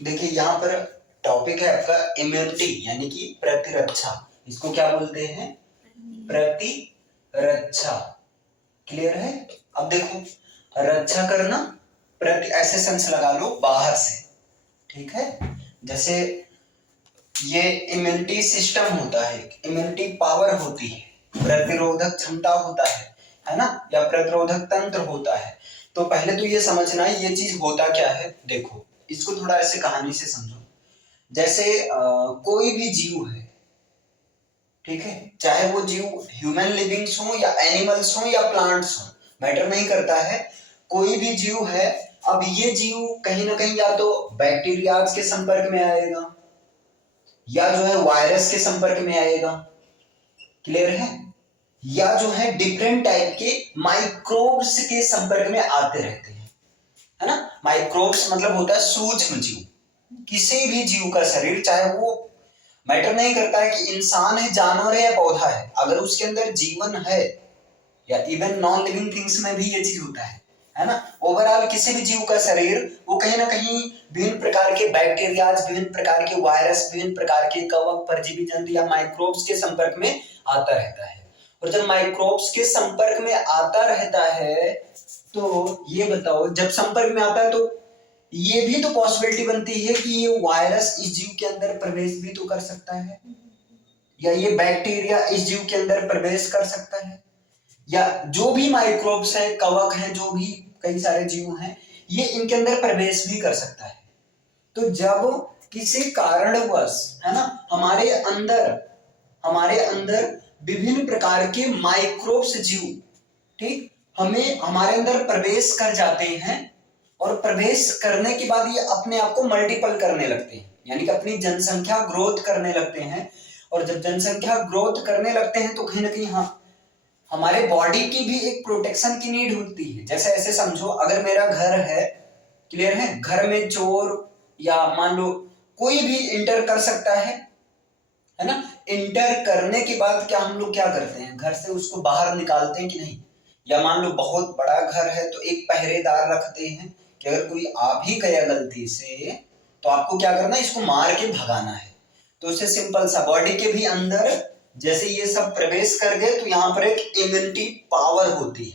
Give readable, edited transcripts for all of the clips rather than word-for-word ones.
देखिए यहाँ पर टॉपिक है आपका इम्यूनिटी यानी कि प्रतिरक्षा। इसको क्या बोलते हैं? प्रतिरक्षा। क्लियर है? अब देखो, रक्षा करना, प्रति ऐसे सेंस लगा लो बाहर से, ठीक है? जैसे ये इम्यूनिटी सिस्टम होता है, इम्यूनिटी पावर होती है, प्रतिरोधक क्षमता होता है ना, या प्रतिरोधक तंत्र होता है। तो पहले तो ये समझना है ये चीज होता क्या है। देखो इसको थोड़ा ऐसे कहानी से समझो। जैसे कोई भी जीव है, ठीक है, चाहे वो जीव ह्यूमन लिविंग्स हो या एनिमल्स हो या प्लांट्स हो, मैटर नहीं करता है, कोई भी जीव है। अब ये जीव कहीं ना कहीं या तो बैक्टीरियाज के संपर्क में आएगा या जो है वायरस के संपर्क में आएगा, क्लियर है, या जो है डिफरेंट टाइप के माइक्रोब्स के संपर्क में आते रहते हैं, है ना। माइक्रोब्स मतलब होता है सूक्ष्म जीव। किसी भी जीव का शरीर, चाहे वो मैटर नहीं करता है कि इंसान है, जानवर है या पौधा है, अगर उसके अंदर जीवन है, या इवन नॉन लिविंग थिंग्स में भी ये चीज होता है ना। ओवरऑल किसी भी जीव का शरीर वो कहीं ना कहीं विभिन्न प्रकार के बैक्टीरियाज, विभिन्न प्रकार के वायरस, विभिन्न प्रकार के कवक, परजीवी जंतु या माइक्रोब्स के संपर्क में आता रहता है। और जब माइक्रोब्स के संपर्क में आता रहता है तो ये बताओ, जब संपर्क में आता है तो ये भी तो पॉसिबिलिटी बनती है कि ये वायरस इस जीव के अंदर प्रवेश भी तो कर सकता है, या ये बैक्टीरिया इस जीव के अंदर प्रवेश कर सकता है, या जो भी माइक्रोब्स हैं, कवक हैं, जो भी कई सारे जीव हैं, ये इनके अंदर प्रवेश भी कर सकता है। तो जब किसी कारणवश, है ना, हमारे अंदर विभिन्न प्रकार के माइक्रोब्स जीव, ठीक, हमें हमारे अंदर प्रवेश कर जाते हैं, और प्रवेश करने के बाद ये अपने आप को मल्टीपल करने लगते हैं, यानी कि अपनी जनसंख्या ग्रोथ करने लगते हैं। और जब जनसंख्या ग्रोथ करने लगते हैं तो कहीं ना कहीं हमारे बॉडी की भी एक प्रोटेक्शन की नीड होती है। जैसे ऐसे समझो, अगर मेरा घर है, क्लियर है, घर में चोर या मान लो कोई भी इंटर कर सकता है ना। इंटर करने के बाद क्या हम लोग क्या करते हैं, घर से उसको बाहर निकालते हैं कि नहीं? या मान लो बहुत बड़ा घर है तो एक पहरेदार रखते हैं कि अगर कोई आ भी गया गलती से तो आपको क्या करना है, इसको मार के भगाना है। तो उससे सिंपल सा, बॉडी के भी अंदर जैसे ये सब प्रवेश कर गए तो यहाँ पर एक इम्यूनिटी पावर होती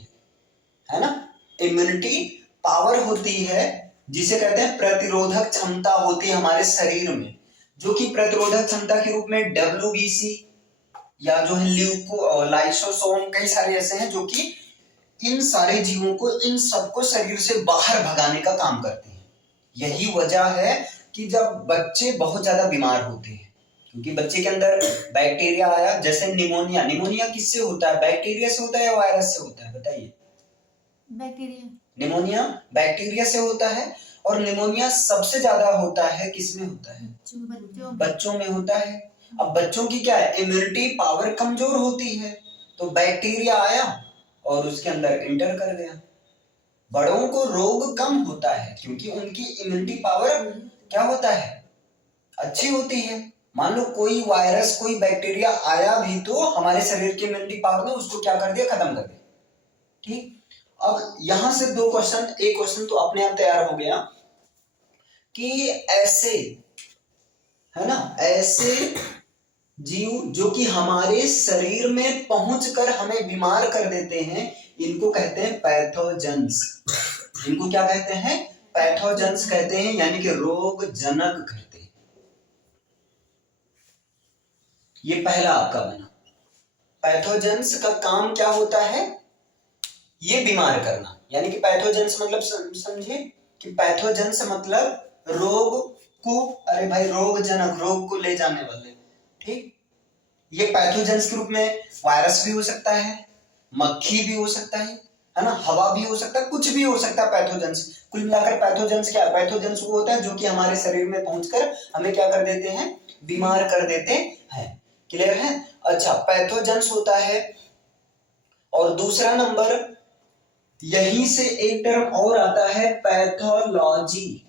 है ना, इम्यूनिटी पावर होती है, जिसे कहते हैं प्रतिरोधक क्षमता होती है हमारे शरीर में, जो कि प्रतिरोधक क्षमता के रूप में WBC या जो है लाइसोसोम, कई सारे ऐसे हैं जो कि इन सारे जीवों को, इन सबको शरीर से बाहर भगाने का काम करते हैं। यही वजह है कि जब बच्चे बहुत ज्यादा बीमार होते हैं, क्योंकि बच्चे के अंदर बैक्टीरिया आया। जैसे निमोनिया किससे होता है, बैक्टीरिया से होता है या वायरस से होता है, बताइए? बैक्टीरिया। निमोनिया बैक्टीरिया से होता है, और निमोनिया सबसे ज्यादा होता है किसमें होता है? बच्चों में होता है। अब बच्चों की क्या है, इम्यूनिटी पावर कमजोर होती है, तो बैक्टीरिया आया और उसके अंदर इंटर कर गया। बड़ों को रोग कम होता है क्योंकि उनकी इम्यूनिटी पावर क्या होता है, अच्छी होती है। मान लो कोई वायरस, कोई बैक्टीरिया आया भी तो हमारे शरीर की इम्यूनिटी पावर ने उसको क्या कर दिया, खत्म कर दिया, ठीक। अब यहां से दो क्वेश्चन, एक क्वेश्चन तो अपने आप तैयार हो गया कि ऐसे, है ना, ऐसे जीव जो कि हमारे शरीर में पहुंचकर हमें बीमार कर देते हैं, इनको कहते हैं पैथोजेंस। इनको क्या कहते हैं? पैथोजेंस कहते हैं, यानी कि रोगजनक कहते हैं। ये पहला आपका बना। पैथोजेंस का काम क्या होता है? ये बीमार करना, यानी कि पैथोजेंस मतलब समझिए कि पैथोजेंस मतलब रोग को, अरे भाई रोगजनक, रोग को ले जाने वाले, ठीक। ये पैथोजेंस के रूप में वायरस भी हो सकता है, मक्खी भी हो सकता है ना, हवा भी हो सकता है, कुछ भी हो सकता है पैथोजेंस। कुल मिलाकर पैथोजेंस क्या है? पैथोजेंस वो होता है जो कि हमारे शरीर में पहुंचकर हमें क्या कर देते हैं, बीमार कर देते हैं। क्लियर है? अच्छा, पैथोजेंस होता है। और दूसरा नंबर, यहीं से एक टर्म और आता है, पैथोलॉजी,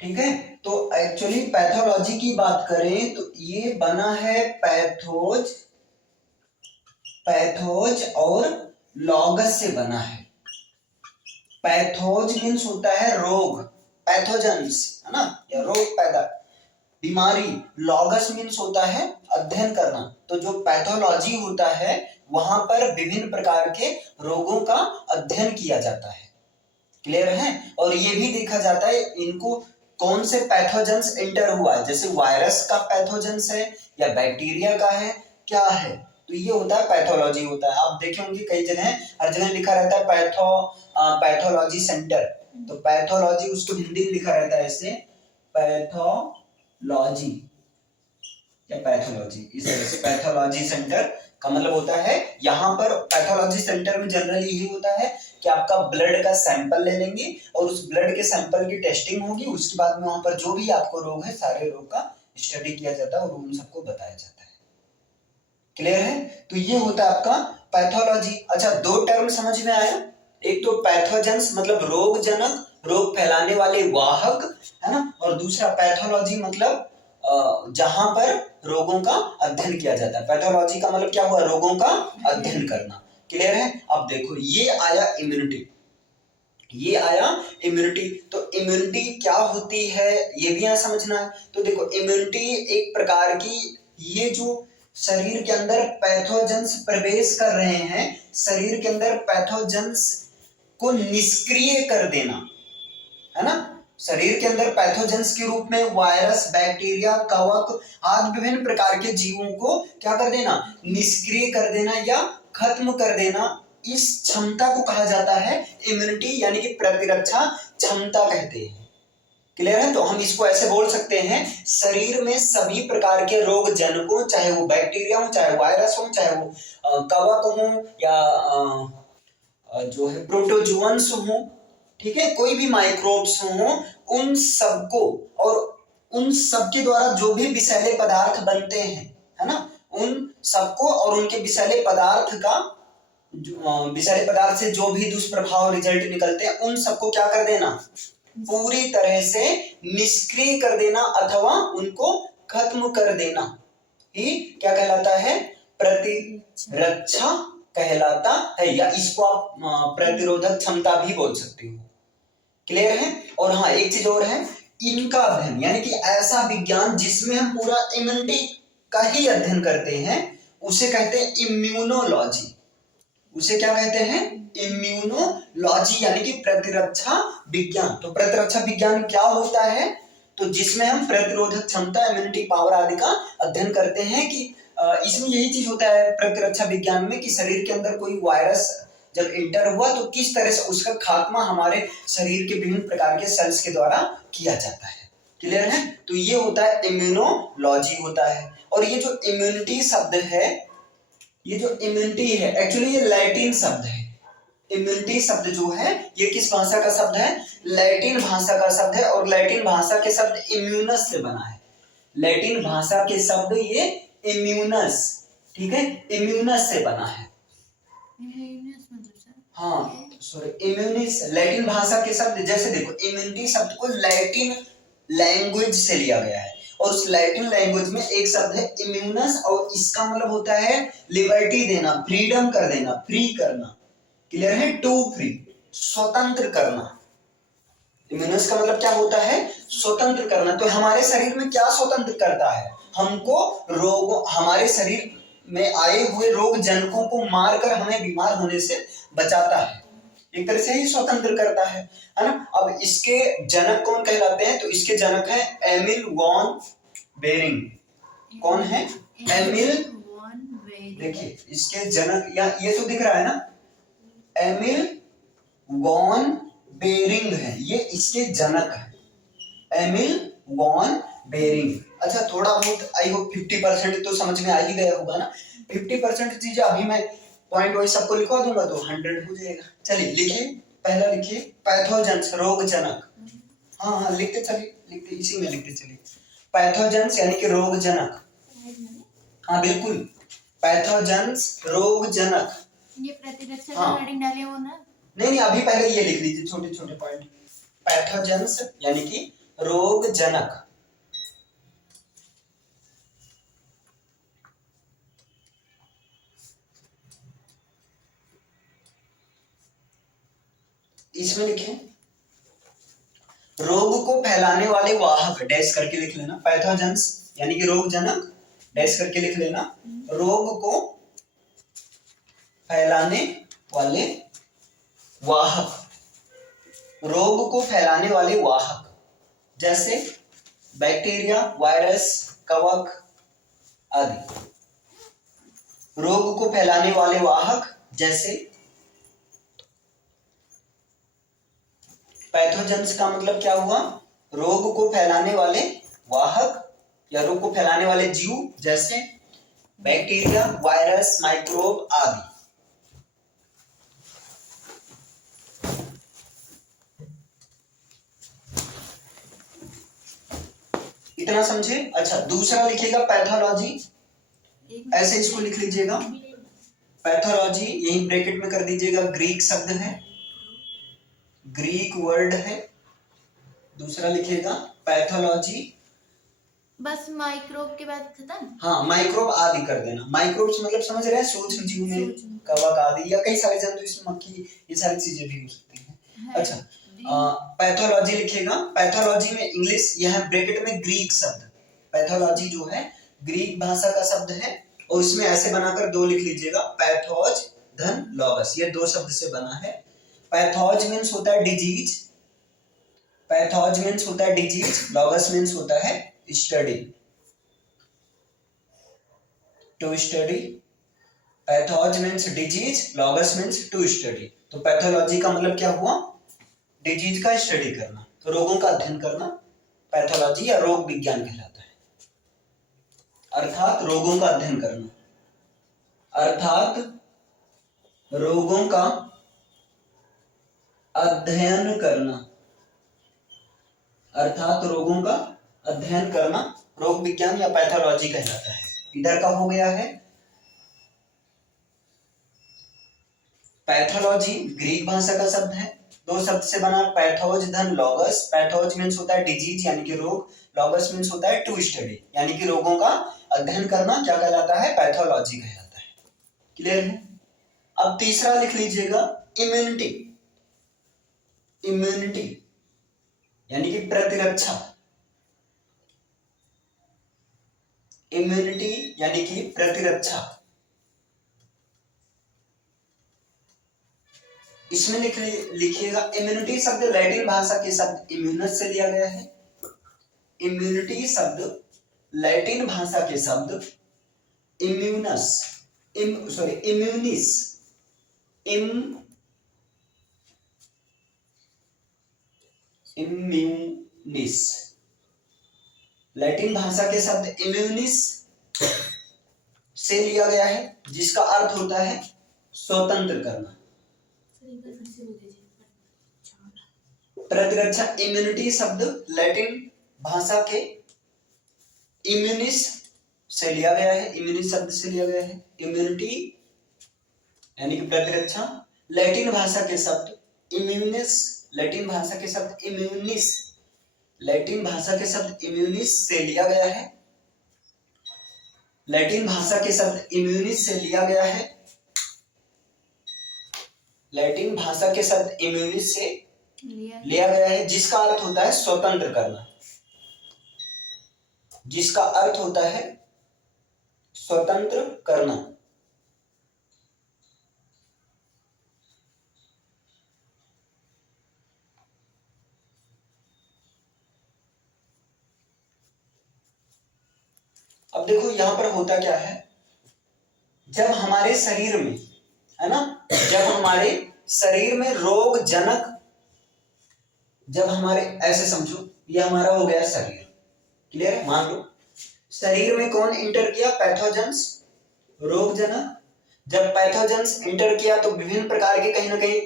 ठीक है। तो एक्चुअली पैथोलॉजी की बात करें तो ये बना है पैथोज और लॉगस से बना है। पैथोज मीन्स होता है रोग, पैथोजेंस है ना, या रोग पैदा बीमारी। लॉगस मीन्स होता है अध्ययन करना। तो जो पैथोलॉजी होता है वहां पर विभिन्न प्रकार के रोगों का अध्ययन किया जाता है। क्लियर है? और ये भी देखा जाता है इनको कौन से पैथोजेंस इंटर हुआ है, जैसे वायरस का पैथोजेंस है या बैक्टीरिया का है, क्या है, तो ये होता है पैथोलॉजी होता है। आप देखे होंगे कई जगह हर जगह लिखा रहता है पैथोलॉजी सेंटर, तो पैथोलॉजी उसको हिंदी में लिखा रहता है ऐसे पैथोलॉजी या पैथोलॉजी, इस तरह से पैथोलॉजी सेंटर का मतलब होता है यहाँ पर पैथोलॉजी सेंटर में जनरली यही होता है कि आपका ब्लड का सैंपल ले लेंगे और उस ब्लड के सैंपल की टेस्टिंग होगी, उसके बाद में वहां पर जो भी आपको रोग है सारे रोग का स्टडी किया जाता है और उन सबको बताया जाता है। क्लियर है? तो ये होता है आपका पैथोलॉजी। अच्छा, दो टर्म समझ में आया, एक तो पैथोजेंस मतलब रोगजनक, रोग फैलाने वाले वाहक, है ना, और दूसरा पैथोलॉजी मतलब जहां पर रोगों का अध्ययन किया जाता है। पैथोलॉजी का मतलब क्या हुआ, रोगों का अध्ययन करना। क्लियर है? अब देखो ये आया इम्यूनिटी, ये आया इम्यूनिटी। तो इम्यूनिटी क्या होती है ये भी यहां समझना है। तो देखो इम्यूनिटी एक प्रकार की, ये जो शरीर के अंदर पैथोजेंस प्रवेश कर रहे हैं, शरीर के अंदर पैथोजेंस को निष्क्रिय कर देना, है ना, शरीर के अंदर पैथोजेंस के रूप में वायरस, बैक्टीरिया, कवक आदि विभिन्न प्रकार के जीवों को क्या कर देना, निष्क्रिय कर देना या खत्म कर देना, इस क्षमता को कहा जाता है इम्यूनिटी, यानी कि प्रतिरक्षा क्षमता कहते हैं। क्लियर है? तो हम इसको ऐसे बोल सकते हैं, शरीर में सभी प्रकार के रोग जनकों, चाहे वो बैक्टीरिया हो, चाहे वायरस हो, चाहे वो कवक हो या जो है प्रोटोजुअन्स हो, ठीक है, कोई भी माइक्रोब्स हो, उन सबको और उन सबके द्वारा जो भी विषैले पदार्थ बनते हैं, है ना, उन सबको और उनके विषैले पदार्थ का विषैले पदार्थ से जो भी दुष्प्रभाव रिजल्ट निकलते हैं उन सबको क्या कर देना, पूरी तरह से निष्क्रिय कर देना अथवा उनको खत्म कर देना ही क्या कहलाता है, प्रतिरक्षा कहलाता है, या इसको आप प्रतिरोधक क्षमता भी बोल सकते हो। क्लियर है? और हाँ एक चीज और है, इनका अध्ययन यानी कि ऐसा विज्ञान जिसमें हम पूरा इम्यूनिटी का ही अध्ययन करते हैं उसे कहते हैं इम्यूनोलॉजी। उसे क्या कहते हैं, इम्यूनोलॉजी, यानी कि प्रतिरक्षा विज्ञान। तो प्रतिरक्षा विज्ञान क्या होता है, तो जिसमें हम प्रतिरोधक क्षमता, इम्यूनिटी पावर आदि का अध्ययन करते हैं कि इसमें यही चीज होता है प्रतिरक्षा विज्ञान में कि शरीर के अंदर कोई वायरस जब इंटर हुआ तो किस तरह से उसका खात्मा हमारे शरीर के विभिन्न प्रकार के सेल्स के द्वारा किया जाता है। क्लियर है? तो ये होता है इम्यूनोलॉजी होता है। और ये जो इम्यूनिटी शब्द है, ये जो इम्यूनिटी है एक्चुअली ये लैटिन शब्द है। इम्यूनिटी शब्द जो है ये किस भाषा का शब्द है, लैटिन भाषा का शब्द है, और लैटिन भाषा के शब्द इम्यूनस से बना है। लैटिन भाषा के शब्द ये इम्यूनस, ठीक है, इम्यूनस से बना है। हाँ सॉरी, इम्यूनिस लैटिन भाषा के शब्द, जैसे देखो इम्यूनिटी शब्द को लैटिन लैंग्वेज से लिया गया है और उस लैटिन लैंग्वेज में एक शब्द है इम्यूनस और इसका मतलब होता है लिबर्टी देना, फ्रीडम कर देना, फ्री करना। क्लियर है? टू फ्री, स्वतंत्र करना। इम्यूनस का मतलब क्या होता है, स्वतंत्र करना। तो हमारे शरीर में क्या स्वतंत्र करता है, हमको रोग, हमारे शरीर में आए हुए रोग जनकों को मारकर हमें बीमार होने से बचाता है, एक तरह से ही स्वतंत्र करता है ना। अब इसके जनक कौन कहलाते हैं, तो इसके जनक है एमिल वॉन बेरिंग। कौन है? एमिल, देखिए इसके जनक या ये तो दिख रहा है ना, एमिल वॉन बेरिंग है, ये इसके जनक है, एमिल वॉन बेरिंग। अच्छा थोड़ा बहुत आई होप 50% तो समझ में आ ही गया होगा ना। 50% चीजें अभी मैं पॉइंट वाइज सबको लिखवा दूंगा तो 100 हो जाएगा। चलिए लिखिए, पहला लिखिए पैथोजेंस, रोग जनक। हाँ हाँ लिखते चलिए, लिखते इसी में लिखते चलिए, पैथोजेंस यानी कि रोग जनक। हाँ बिल्कुल, पैथोजेंस रोग जनक। ये प्रतिरक्षा हाँ। का हेडिंग डाले हो ना? नहीं अभी पहले ये लिख लीजिए छोटे छोटे पॉइंट। पैथोजेंस यानी कि रोग जनक। इसमें लिखे रोग को फैलाने वाले वाहक, डैश करके लिख लेना, पैथोजेंस यानी कि रोग जनक, डैश करके लिख लेना, रोग को फैलाने वाले वाहक, रोग को फैलाने वाले वाहक जैसे बैक्टीरिया, वायरस, कवक आदि। रोग को फैलाने वाले वाहक जैसे पैथोजेंस का मतलब क्या हुआ, रोग को फैलाने वाले वाहक या रोग को फैलाने वाले जीव जैसे बैक्टीरिया, वायरस, माइक्रोब आदि। इतना समझे। अच्छा, दूसरा लिखिएगा पैथोलॉजी, ऐसे इसको लिख लीजिएगा पैथोलॉजी, यही ब्रैकेट में कर दीजिएगा, ग्रीक शब्द है, ग्रीक वर्ड है। दूसरा लिखिएगा पैथोलॉजी, बस माइक्रोब के बाद खत्म। हाँ, माइक्रोब आदि कर देना। माइक्रोब मतलब समझ रहे हैं, सूक्ष्म जीव में कवक आदि या कई सारे जंतु, इसमें मक्खी, ये सारी चीजें भी हो सकती हैं। अच्छा, पैथोलॉजी लिखिएगा। पैथोलॉजी में इंग्लिश, यह ब्रैकेट में ग्रीक शब्द, पैथोलॉजी जो है ग्रीक भाषा का शब्द है और इसमें ऐसे बनाकर दो लिख लीजिएगा, पैथोज धन लॉगस, ये दो शब्द से बना है। पैथोज मीन्स होता है डिजीज, पैथोज मीन्स होता है डिजीज, लॉगस मीन्स होता है study, to study. Pathos means disease, logos means to study. तो पैथोलॉजी का मतलब क्या हुआ, डिजीज का स्टडी करना, तो रोगों का अध्ययन करना पैथोलॉजी या रोग विज्ञान कहलाता है। अर्थात रोगों का अध्ययन करना, अर्थात रोगों का अध्ययन करना, अर्थात रोगों का अध्ययन करना रोग विज्ञान या पैथोलॉजी कहलाता है। इधर का हो गया है पैथोलॉजी, ग्रीक भाषा का शब्द है, दो शब्द से बना, पैथोज धन लॉगस। पैथोज मीन्स होता है डिजीज यानी कि रोग, लॉगस मीन्स होता है टू स्टडी यानी कि रोगों का अध्ययन करना, क्या कहलाता है, पैथोलॉजी कहलाता है। क्लियर है। अब तीसरा लिख लीजिएगा इम्यूनिटी, इम्यूनिटी यानी कि प्रतिरक्षा, इम्यूनिटी यानी कि प्रतिरक्षा। इसमें लिखिएगा इम्यूनिटी शब्द लैटिन भाषा के शब्द इम्यूनस से लिया गया है। इम्यूनिटी शब्द लैटिन भाषा के शब्द इम्यूनस, इम्यूनिस, इम्यूनिस, लैटिन भाषा के शब्द इम्यूनिस से लिया गया है, जिसका अर्थ होता है स्वतंत्र करना, प्रतिरक्षा। इम्यूनिटी शब्द लैटिन भाषा के इम्यूनिस से लिया गया है, इम्यूनिस शब्द से लिया गया है। इम्यूनिटी यानी कि प्रतिरक्षा, लैटिन भाषा के शब्द इम्यूनिस, लैटिन भाषा के शब्द इम्यूनिस, लैटिन भाषा के शब्द इम्यूनिस से लिया गया है, लैटिन भाषा के शब्द इम्यूनिस से लिया गया है, लैटिन भाषा के शब्द इम्यूनिस से लिया गया है, जिसका अर्थ होता है स्वतंत्र करना, जिसका अर्थ होता है स्वतंत्र करना। अब देखो यहां पर होता क्या है, जब हमारे शरीर में, है ना, जब हमारे शरीर में रोग जनक, जब हमारे, ऐसे समझो ये हमारा हो गया शरीर, क्लियर है। मान लो शरीर में कौन इंटर किया, पैथोजेंस, रोग जनक। जब पैथोजेंस इंटर किया तो विभिन्न प्रकार के, कहीं ना कहीं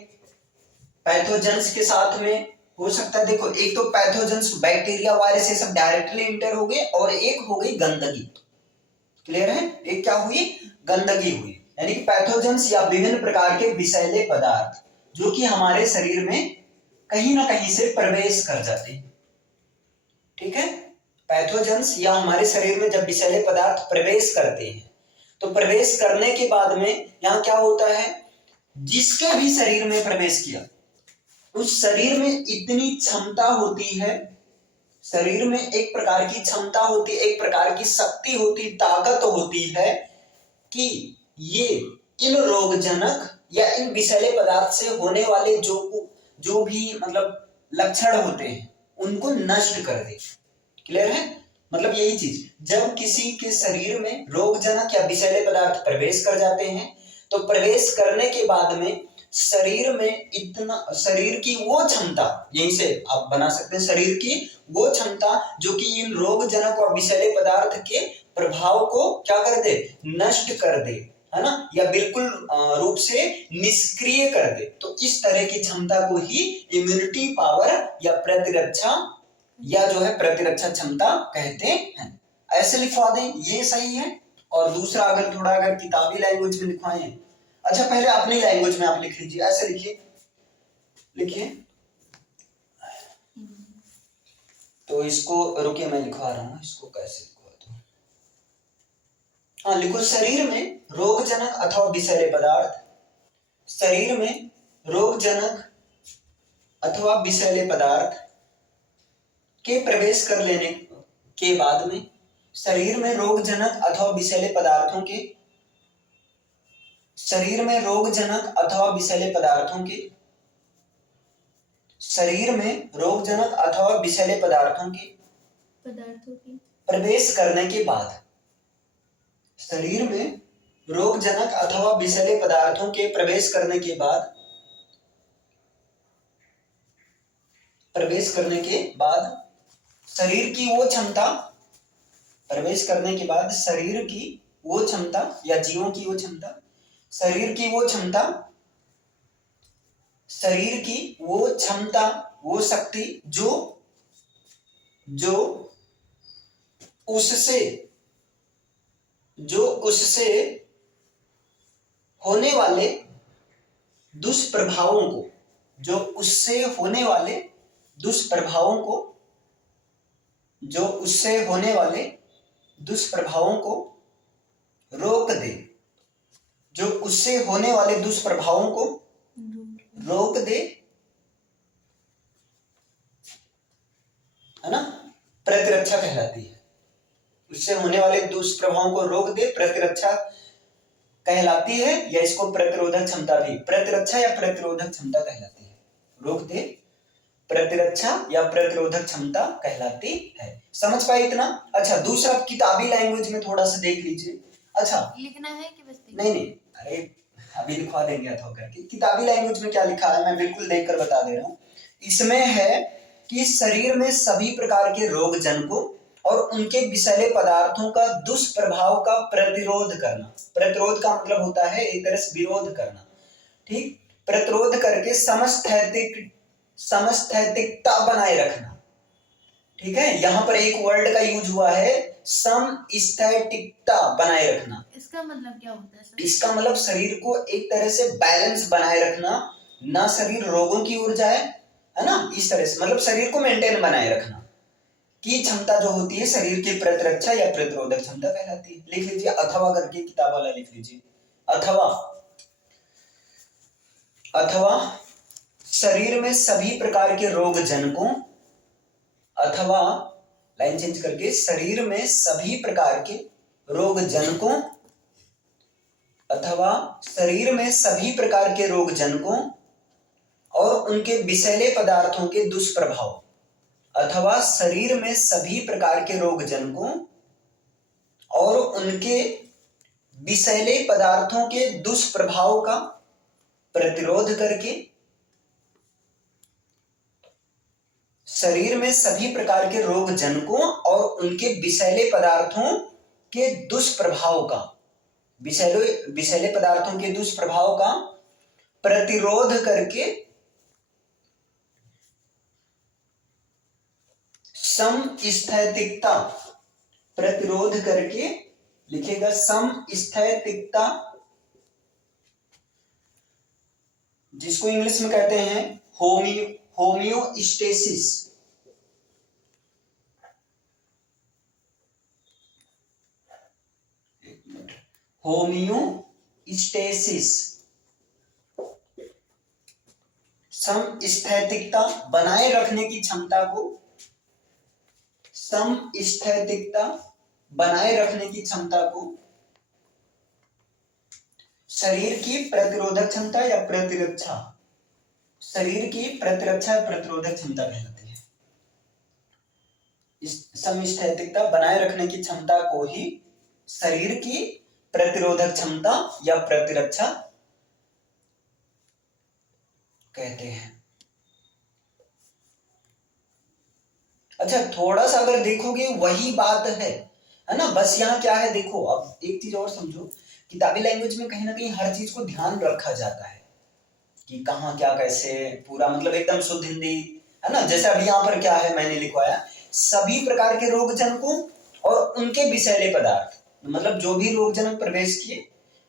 पैथोजेंस के साथ में हो सकता है, देखो एक तो पैथोजेंस बैक्टीरिया, वायरस, ये सब डायरेक्टली इंटर हो गए, और एक हो गई गंदगी। क्लियर है। एक क्या हुई, गंदगी हुई, यानी कि पैथोजेंस या विभिन्न प्रकार के विषैले पदार्थ जो कि हमारे शरीर में कहीं ना कहीं से प्रवेश कर जाते हैं। ठीक है, पैथोजेंस या हमारे शरीर में जब विषैले पदार्थ प्रवेश करते हैं, तो प्रवेश करने के बाद में यहाँ क्या होता है, जिसके भी शरीर में प्रवेश किया, उस शरीर में इतनी क्षमता होती है, शरीर में एक प्रकार की क्षमता होती, एक प्रकार की शक्ति होती, ताकत होती है कि ये इन रोगजनक या इन विषैले पदार्थ से होने वाले जो भी मतलब लक्षण होते हैं उनको नष्ट कर दे। क्लियर है? मतलब यही चीज, जब किसी के शरीर में रोगजनक या विषैले पदार्थ प्रवेश कर जाते हैं तो प्रवेश करने के बाद में शरीर में इतना, शरीर की वो क्षमता, यहीं से आप बना सकते हैं, शरीर की वो क्षमता जो कि इन रोगजनक और विषैले पदार्थ के प्रभाव को क्या कर दे, नष्ट कर दे, है ना, या बिल्कुल रूप से निष्क्रिय कर दे। तो इस तरह की क्षमता को ही इम्यूनिटी पावर या प्रतिरक्षा या जो है प्रतिरक्षा क्षमता कहते हैं। ऐसे लिखवा दें, ये सही है। और दूसरा अगर थोड़ा अगर किताबी लैंग्वेज में लिखवाएं, अच्छा पहले अपनी लैंग्वेज में आप लिख लीजिए, ऐसे लिखिए, लिखिए। तो इसको रुकिए मैं लिखवा रहा हूं, इसको कैसे लिखवा दूं। हाँ लिखो, शरीर में रोगजनक अथवा विषैले पदार्थ, शरीर में रोगजनक अथवा विषैले पदार्थ के प्रवेश कर लेने के बाद में, शरीर में रोगजनक अथवा विषैले पदार्थों के, शरीर में रोगजनक अथवा विषैले पदार्थों के, शरीर में रोगजनक अथवा विषैले पदार्थों के प्रवेश करने के बाद, शरीर में रोगजनक अथवा विषैले पदार्थों के प्रवेश करने के बाद, प्रवेश करने के बाद शरीर की वो क्षमता, प्रवेश करने के बाद शरीर की वो क्षमता या जीवों की वो क्षमता, शरीर की वो क्षमता, शरीर की वो क्षमता, वो शक्ति जो उससे होने वाले दुष्प्रभावों को, जो उससे होने वाले दुष्प्रभावों को, जो उससे होने वाले दुष्प्रभावों को रोक दे, जो उससे होने वाले दुष्प्रभावों को रोक दे, है ना, प्रतिरक्षा कहलाती है। उससे होने वाले दुष्प्रभावों को रोक दे, प्रतिरक्षा कहलाती है, या इसको प्रतिरोधक क्षमता भी, प्रतिरक्षा या प्रतिरोधक क्षमता कहलाती है। रोक दे, प्रतिरक्षा या प्रतिरोधक क्षमता कहलाती है। समझ पाए इतना? अच्छा दूसरा किताबी लैंग्वेज में थोड़ा सा देख लीजिए। अच्छा लिखना है कि बस नहीं, अरे अभी लिखवा देंगे अथवा करके। किताबी लैंग्वेज में क्या लिखा है मैं बिल्कुल देखकर बता दे रहा हूँ। इसमें है कि शरीर में सभी प्रकार के रोग जनकों और उनके विषैले पदार्थों का दुष्प्रभाव का प्रतिरोध करना। प्रतिरोध का मतलब होता है एक तरह से विरोध करना, ठीक, प्रतिरोध करके समस्थैतिकता बनाए रखना। ठीक है, यहाँ पर एक वर्ड का यूज हुआ है, समस्थैतिकता बनाए रखना। इसका मतलब क्या होता है सर? इसका मतलब शरीर को एक तरह से बैलेंस बनाए रखना, ना शरीर रोगों की ओर जाए, है ना, इस तरह से मतलब शरीर को मेंटेन बनाए रखना की क्षमता जो होती है शरीर की प्रतिरक्षा या प्रतिरोधक क्षमता कहलाती है। लिख लीजिए अथवा करके, किताब वाला लिख लीजिए, अथवा शरीर में सभी प्रकार के रोग जनकों, अथवा लाइन चेंज करके, शरीर में सभी प्रकार के रोग जनकों, अथवा शरीर में सभी प्रकार के रोग जनकों और उनके विषैले पदार्थों के दुष्प्रभाव, अथवा शरीर में सभी प्रकार के रोग जनकों और उनके विषैले पदार्थों के दुष्प्रभाव का प्रतिरोध करके, शरीर में सभी प्रकार के रोग जनकों और उनके विषैले पदार्थों के दुष्प्रभाव का, विषैले पदार्थों के दुष्प्रभाव का प्रतिरोध करके समस्थैतिकता, प्रतिरोध करके लिखेगा समस्थैतिकता, जिसको इंग्लिश में कहते हैं होमियोस्टेसिस। होमियोस्टेसिस, समस्थैतिकता बनाए रखने की क्षमता को, समस्थैतिकता बनाए रखने की क्षमता को शरीर की प्रतिरोधक क्षमता या प्रतिरक्षा, शरीर की प्रतिरक्षा या प्रतिरोधक क्षमता कहलाती है। इस समस्थैतिकता बनाए रखने की क्षमता को ही शरीर की प्रतिरोधक क्षमता या प्रतिरक्षा कहते हैं। अच्छा, थोड़ा सा अगर देखोगे वही बात है ना, बस यहाँ क्या है देखो, अब एक चीज और समझो, किताबी लैंग्वेज में कहीं ना कहीं हर चीज को ध्यान रखा जाता है कि कहाँ क्या कैसे, पूरा मतलब एकदम शुद्ध हिंदी, है ना। जैसे अभी यहाँ पर क्या है मैंने लिखवाया, सभी प्रकार के रोग जनकों और उनके विषैले पदार्थ, मतलब जो भी रोग जनक प्रवेश किए,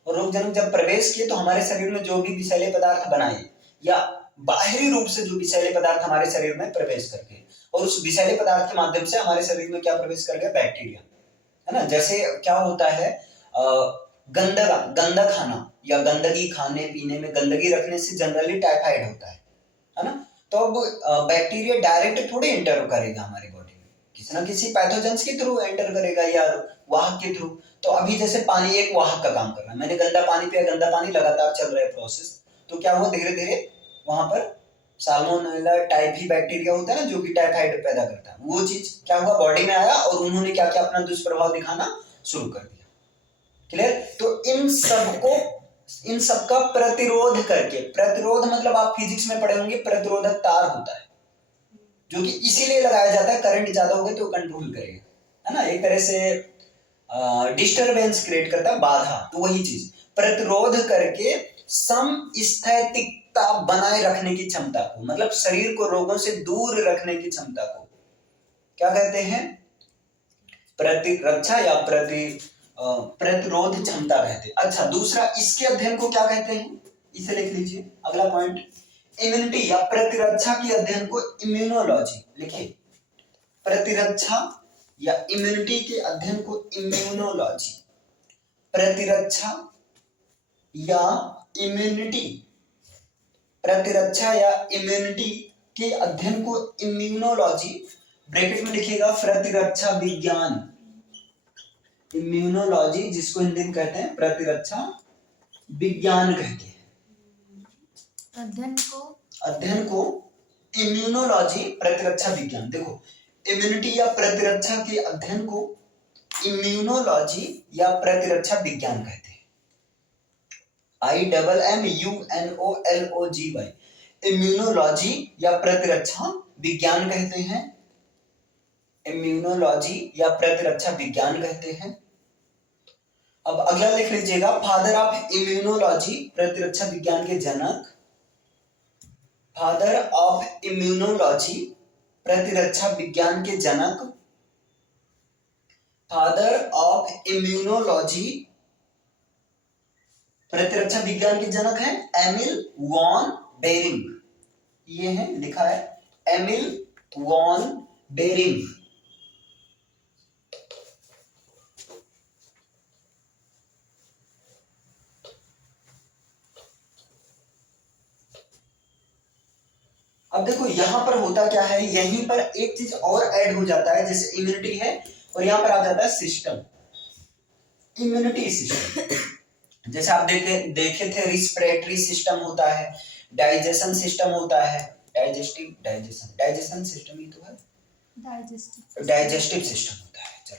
और रोग जनक जब प्रवेश किए तो हमारे शरीर में जो भी विषैले पदार्थ बनाए या बाहरी रूप से जो विषैले पदार्थ हमारे शरीर में प्रवेश करके, और उस विषैले पदार्थ के माध्यम से हमारे शरीर में क्या प्रवेश कर गया, बैक्टीरिया, है ना। जैसे क्या होता है, गंदा खाना या गंदगी खाने पीने में गंदगी रखने से जनरली टाइफाइड होता है ना। तो अब बैक्टीरिया डायरेक्ट थोड़ी एंटर करेगा हमारी बॉडी में, किसी ना किसी पैथोजेंस के थ्रू एंटर करेगा या वाहक के थ्रू। तो अभी जैसे पानी एक वाहक का काम कर रहा है, मैंने गंदा पानी पिया, गंदा पानी लगातार चल रहा है प्रोसेस, तो क्या हुआ, धीरे धीरे वहां पर साल्मोनेला टाइप ही बैक्टीरिया होता है ना, जो कि टाइफाइड पैदा करता है, वो चीज क्या हुआ बॉडी में आया और उन्होंने क्या क्या अपना दुष्प्रभाव दिखाना शुरू कर दिया। क्लियर। तो इन सबका प्रतिरोध करके, प्रतिरोध मतलब आप फिजिक्स में पढ़े होंगे, प्रतिरोधक तार होता है जो कि इसीलिए लगाया जाता है, करंट ज्यादा हो गया तो कंट्रोल करेगा, है ना, एक तरह से डिस्टरबेंस क्रिएट करता है, बाधा। तो वही चीज प्रतिरोध करके समस्थैतिकता बनाए रखने की क्षमता को, मतलब शरीर को रोगों से दूर रखने की क्षमता को क्या कहते हैं, प्रतिरक्षा या प्रतिरोध क्षमता कहते हैं। अच्छा, दूसरा इसके अध्ययन को क्या कहते हैं, इसे लिख लीजिए, अगला पॉइंट, इम्यूनिटी या प्रतिरक्षा के अध्ययन को इम्यूनोलॉजी लिखिए, प्रतिरक्षा या इम्यूनिटी के अध्ययन को इम्यूनोलॉजी, प्रतिरक्षा या इम्यूनिटी, प्रतिरक्षा या इम्यूनिटी के अध्ययन को इम्यूनोलॉजी, ब्रैकेट में लिखिएगा प्रतिरक्षा विज्ञान, इम्यूनोलॉजी जिसको हिंदी में कहते हैं प्रतिरक्षा विज्ञान कहते हैं। अध्ययन को इम्यूनोलॉजी, प्रतिरक्षा विज्ञान। देखो, इम्यूनिटी या प्रतिरक्षा के अध्ययन को इम्यूनोलॉजी या प्रतिरक्षा विज्ञान कहते हैं। IMMUNOLOGY, इम्यूनोलॉजी या प्रतिरक्षा विज्ञान कहते हैं, इम्यूनोलॉजी या प्रतिरक्षा विज्ञान कहते हैं। अब अगला लिख लीजिएगा, फादर ऑफ इम्यूनोलॉजी, प्रतिरक्षा विज्ञान के जनक, फादर ऑफ इम्यूनोलॉजी, प्रतिरक्षा विज्ञान के जनक, फादर ऑफ इम्यूनोलॉजी, प्रतिरक्षा विज्ञान के जनक है एमिल वॉन बेरिंग। ये है, लिखा है एमिल वॉन बेरिंग। अब देखो यहां पर होता क्या है, यहीं पर एक चीज और ऐड हो जाता है, जैसे इम्यूनिटी है और यहां पर आ जाता है सिस्टम, इम्यूनिटी सिस्टम। जैसे आप देखे थे रिस्पिरेटरी सिस्टम होता है, डाइजेशन सिस्टम होता है, डाइजेशन सिस्टम ही तो है, डाइजेस्टिव सिस्टम होता है। चलो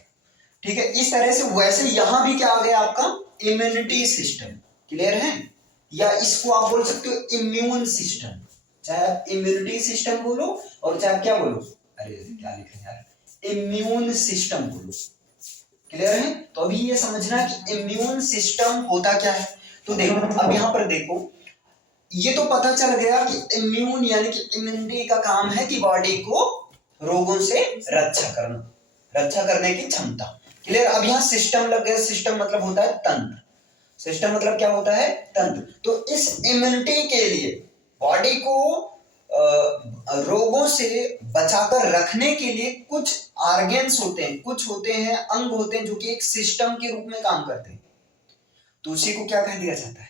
ठीक है, इस तरह से वैसे यहां भी क्या आ गया आपका इम्यूनिटी सिस्टम। क्लियर है, या इसको आप बोल सकते हो इम्यून सिस्टम, चाहे आप इम्यूनिटी सिस्टम बोलो और चाहे क्या बोलो, अरे क्या लिखे यार, इम्यून सिस्टम बोलो। क्लियर है, तो अभी ये समझना कि इम्यून सिस्टम होता क्या है। तो देखो, अब यहां पर देखो, ये तो पता चल गया कि इम्यून यानी कि इम्यूनिटी का काम है कि बॉडी को रोगों से रक्षा करना, रक्षा करने की क्षमता। क्लियर, अब यहां सिस्टम लग गया, सिस्टम मतलब होता है तंत्र, सिस्टम मतलब क्या होता है, तंत्र। तो इस इम्यूनिटी के लिए बॉडी को रोगों से बचाकर रखने के लिए कुछ ऑर्गेन्स होते हैं, कुछ होते हैं अंग होते हैं जो कि एक सिस्टम के रूप में काम करते हैं। तो उसी को क्या कह दिया जाता है,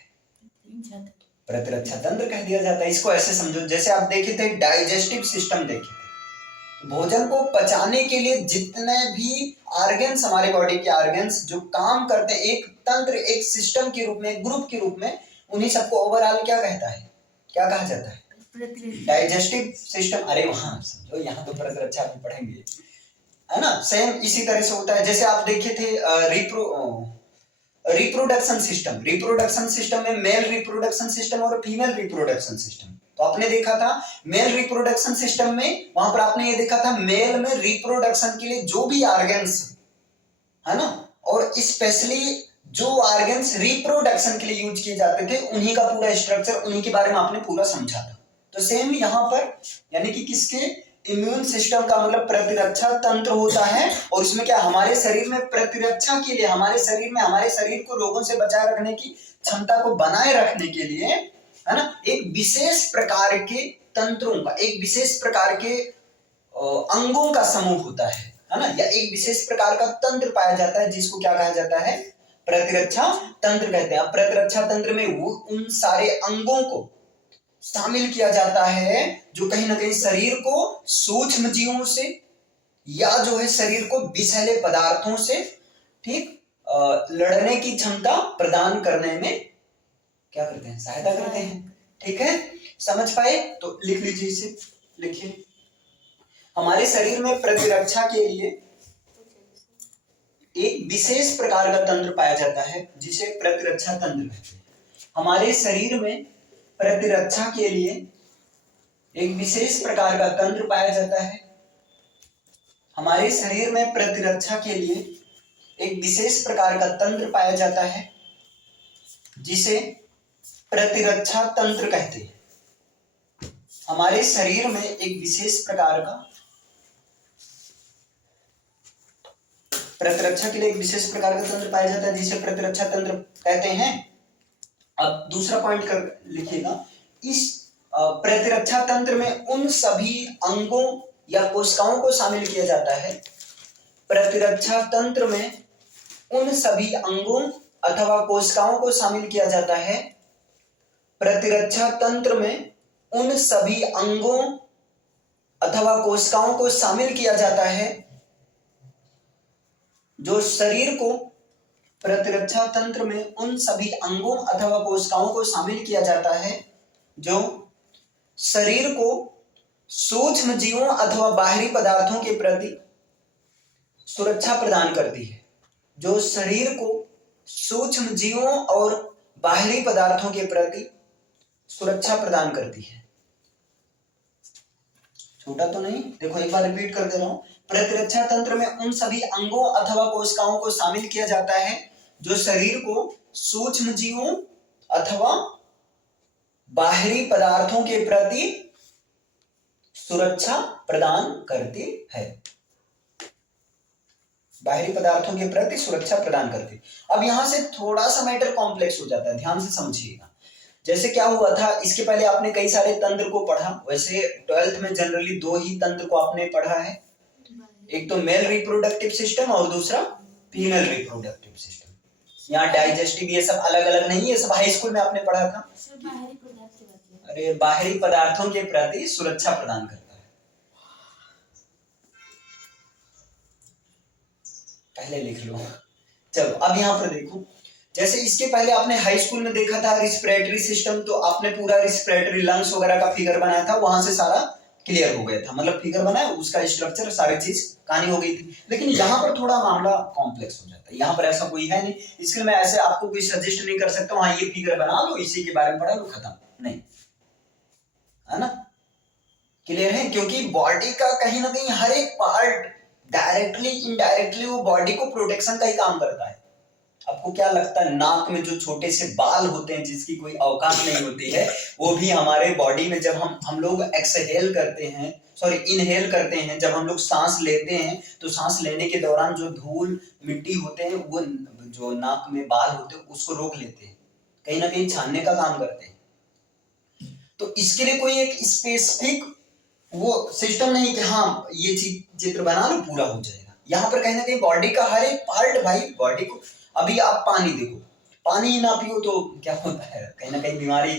प्रतिरक्षा तंत्र कह दिया जाता है। इसको ऐसे समझो, जैसे आप देखे थे डाइजेस्टिव सिस्टम देखे थे, भोजन को पचाने के लिए जितने भी ऑर्गन्स, हमारे बॉडी के ऑर्गन्स जो काम करते हैं एक तंत्र, एक सिस्टम के रूप में, एक ग्रुप के रूप में, उन्हीं सबको ओवरऑल क्या कहता है, क्या कहा जाता है, डाइजेस्टिव सिस्टम। अरे वहां समझो, यहाँ तो प्रतिरक्षा भी पढ़ेंगे, है ना। सेम इसी तरह से होता है। जैसे आप देखे थे रिप्रोडक्शन सिस्टम, रिप्रोडक्शन सिस्टम में मेल रिप्रोडक्शन सिस्टम और फीमेल रिप्रोडक्शन सिस्टम। तो आपने देखा था मेल रिप्रोडक्शन सिस्टम में, वहां पर आपने ये देखा था मेल में रिप्रोडक्शन के लिए जो भी ऑर्गन्स, है ना, और स्पेशली जो ऑर्गन्स रिप्रोडक्शन के लिए यूज किए जाते थे, उन्हीं का पूरा स्ट्रक्चर, उन्हीं के बारे में आपने पूरा समझा था। तो सेम यहाँ पर, यानी कि किसके, इम्यून सिस्टम का मतलब प्रतिरक्षा तंत्र होता है। और इसमें क्या, हमारे शरीर में प्रतिरक्षा के लिए, हमारे शरीर में, हमारे शरीर को रोगों से बचाए रखने की क्षमता को बनाए रखने के लिए, है ना, एक विशेष प्रकार के तंत्रों का, एक विशेष प्रकार के अंगों का समूह होता है ना, या एक विशेष प्रकार का तंत्र पाया जाता है, जिसको क्या कहा जाता है, प्रतिरक्षा तंत्र कहते हैं। प्रतिरक्षा तंत्र में वो उन सारे अंगों को शामिल किया जाता है जो कहीं ना कहीं शरीर को सूक्ष्म जीवों से, या जो है शरीर को विषैले पदार्थों से, ठीक, लड़ने की क्षमता प्रदान करने में क्या करते हैं, सहायता करते हैं। ठीक है, समझ पाए? तो लिख लीजिए इसे, लिखिए। हमारे शरीर में प्रतिरक्षा के लिए एक विशेष प्रकार का तंत्र पाया जाता है, जिसे प्रतिरक्षा तंत्र कहते हैं। हमारे शरीर में प्रतिरक्षा के लिए एक विशेष प्रकार का तंत्र पाया जाता है। हमारे शरीर में प्रतिरक्षा के लिए एक विशेष प्रकार का तंत्र पाया जाता है, जिसे प्रतिरक्षा तंत्र कहते हैं। हमारे शरीर में एक विशेष प्रकार का, प्रतिरक्षा के लिए एक विशेष प्रकार का तंत्र पाया जाता है, जिसे प्रतिरक्षा तंत्र कहते हैं। अब दूसरा पॉइंट कर लिखिएगा, इस प्रतिरक्षा तंत्र में उन सभी अंगों या कोशिकाओं को शामिल किया जाता है। प्रतिरक्षा तंत्र में उन सभी अंगों अथवा कोशिकाओं को शामिल किया जाता है। प्रतिरक्षा तंत्र में उन सभी अंगों अथवा कोशिकाओं को शामिल किया जाता है जो शरीर को, प्रतिरक्षा तंत्र में उन सभी अंगों अथवा कोशिकाओं को शामिल किया जाता है जो शरीर को सूक्ष्म जीवों अथवा बाहरी पदार्थों के प्रति सुरक्षा प्रदान करती है, जो शरीर को सूक्ष्म जीवों और बाहरी पदार्थों के प्रति सुरक्षा प्रदान करती है। छोटा तो नहीं, देखो एक बार रिपीट कर दे रहा हूं। प्रतिरक्षा तंत्र में उन सभी अंगों अथवा कोशिकाओं को शामिल किया जाता है जो शरीर को सूक्ष्म जीवों अथवा बाहरी पदार्थों के प्रति सुरक्षा प्रदान करती है। बाहरी पदार्थों के प्रति सुरक्षा प्रदान करती। अब यहां से थोड़ा सा मैटर कॉम्प्लेक्स हो जाता है, ध्यान से समझिएगा। जैसे क्या हुआ था, इसके पहले आपने कई सारे तंत्र को पढ़ा। वैसे 12th में जनरली दो ही तंत्र को आपने पढ़ा है, एक तो मेल रिप्रोडक्टिव सिस्टम और दूसरा फीमेल रिप्रोडक्टिव सिस्टम। यहाँ डाइजेस्टिव ये सब अलग अलग नहीं, ये सब हाई स्कूल में आपने पढ़ा था। अरे बाहरी पदार्थों के प्रति सुरक्षा प्रदान करता है, पहले लिख लो। चलो अब यहाँ पर देखो, जैसे इसके पहले आपने हाई स्कूल में देखा था रिस्पिरेटरी सिस्टम, तो आपने पूरा रिस्पिरेटरी लंग्स वगैरह का फिगर बनाया था, वहां से सारा क्लियर हो गया था, मतलब फिगर बनाया, उसका स्ट्रक्चर सारी चीज कहानी हो गई थी। लेकिन यहाँ पर थोड़ा मामला कॉम्प्लेक्स हो जाता है। यहाँ पर ऐसा कोई है नहीं, इसके लिए मैं ऐसे आपको कोई सजेस्ट नहीं कर सकता हाँ ये फिगर बना लो, इसी के बारे में पढ़ा लो, खत्म नहीं, है ना। क्लियर है? क्योंकि बॉडी का कहीं ना कहीं हर एक पार्ट डायरेक्टली इनडायरेक्टली वो बॉडी को प्रोटेक्शन का ही काम करता है। आपको क्या लगता है, नाक में जो छोटे से बाल होते हैं जिसकी कोई औकात नहीं होती है, वो भी हमारे बॉडी में जब हम लोग एक्सहेल करते हैं, सॉरी इनहेल करते हैं, जब हम लोग सांस लेते हैं तो सांस लेने के दौरान जो धूल मिट्टी होते हैं वो जो नाक में बाल होते हैं उसको रोक लेते हैं, कहीं ना कहीं छानने का काम करते हैं। तो इसके लिए कोई एक स्पेसिफिक वो सिस्टम नहीं कि हाँ ये चीज चित्र बना लो पूरा हो जाएगा। यहाँ पर कहीं ना कहीं बॉडी का हर एक पार्ट, भाई बॉडी को, अभी आप पानी देखो, पानी ही ना पियो तो क्या होता है, कहीं ना कहीं बीमारी